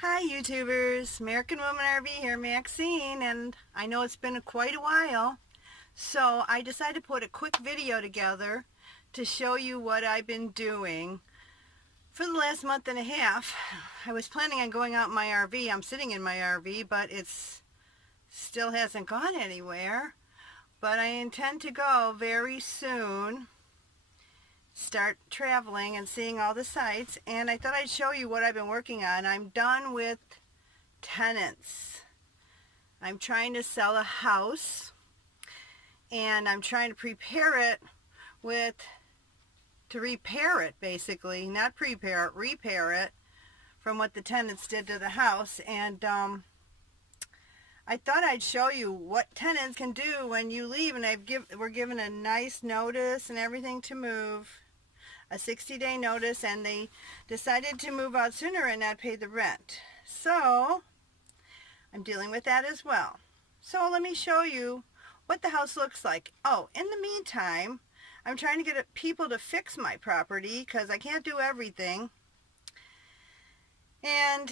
Hi YouTubers, American Woman RV here, Maxine, and I know it's been quite a while, so I decided to put a quick video together to show you what I've been doing for the last month and a half. I was planning on going out in my RV. I'm sitting in my RV, but it's still hasn't gone anywhere, but I intend to go very soon, start traveling and seeing all the sights, and I thought I'd show you what I've been working on. I'm done with tenants. I'm trying to sell a house, and I'm trying to prepare it to repair it, basically, not prepare it, repair it from what the tenants did to the house. And I thought I'd show you what tenants can do when you leave, and we're given a nice notice and everything to move, a 60-day notice, and they decided to move out sooner and not pay the rent. So I'm dealing with that as well. So let me show you what the house looks like. Oh, in the meantime, I'm trying to get people to fix my property because I can't do everything. And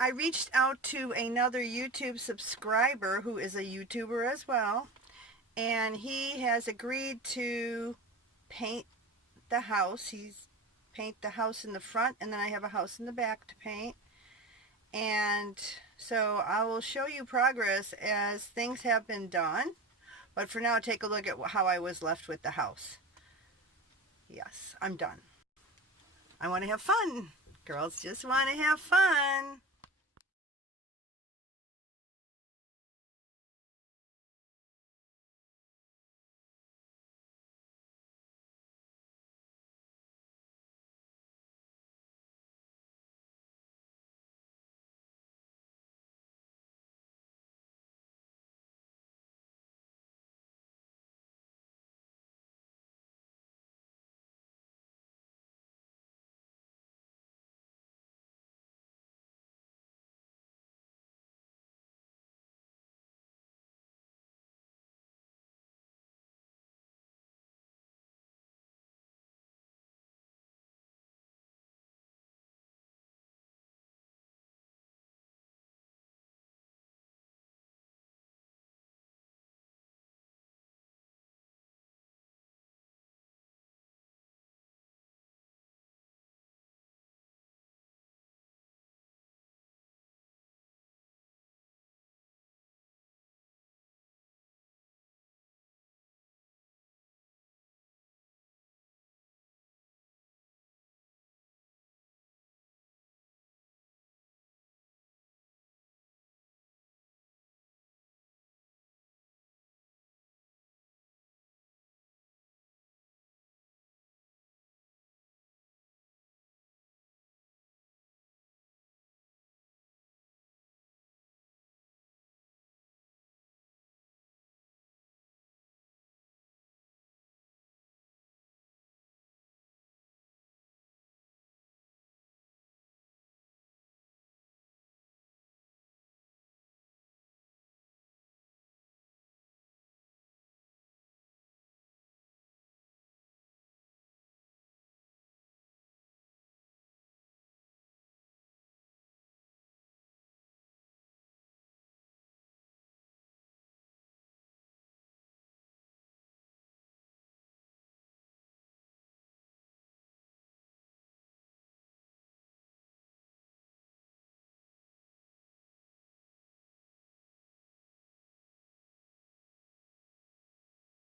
I reached out to another YouTube subscriber who is a YouTuber as well, and he has agreed to paint the house. He's paint the house in the front, and then I have a house in the back to paint. And so I will show you progress as things have been done, but for now take a look at how I was left with the house. Yes, I'm done. I want to have fun. Girls just want to have fun.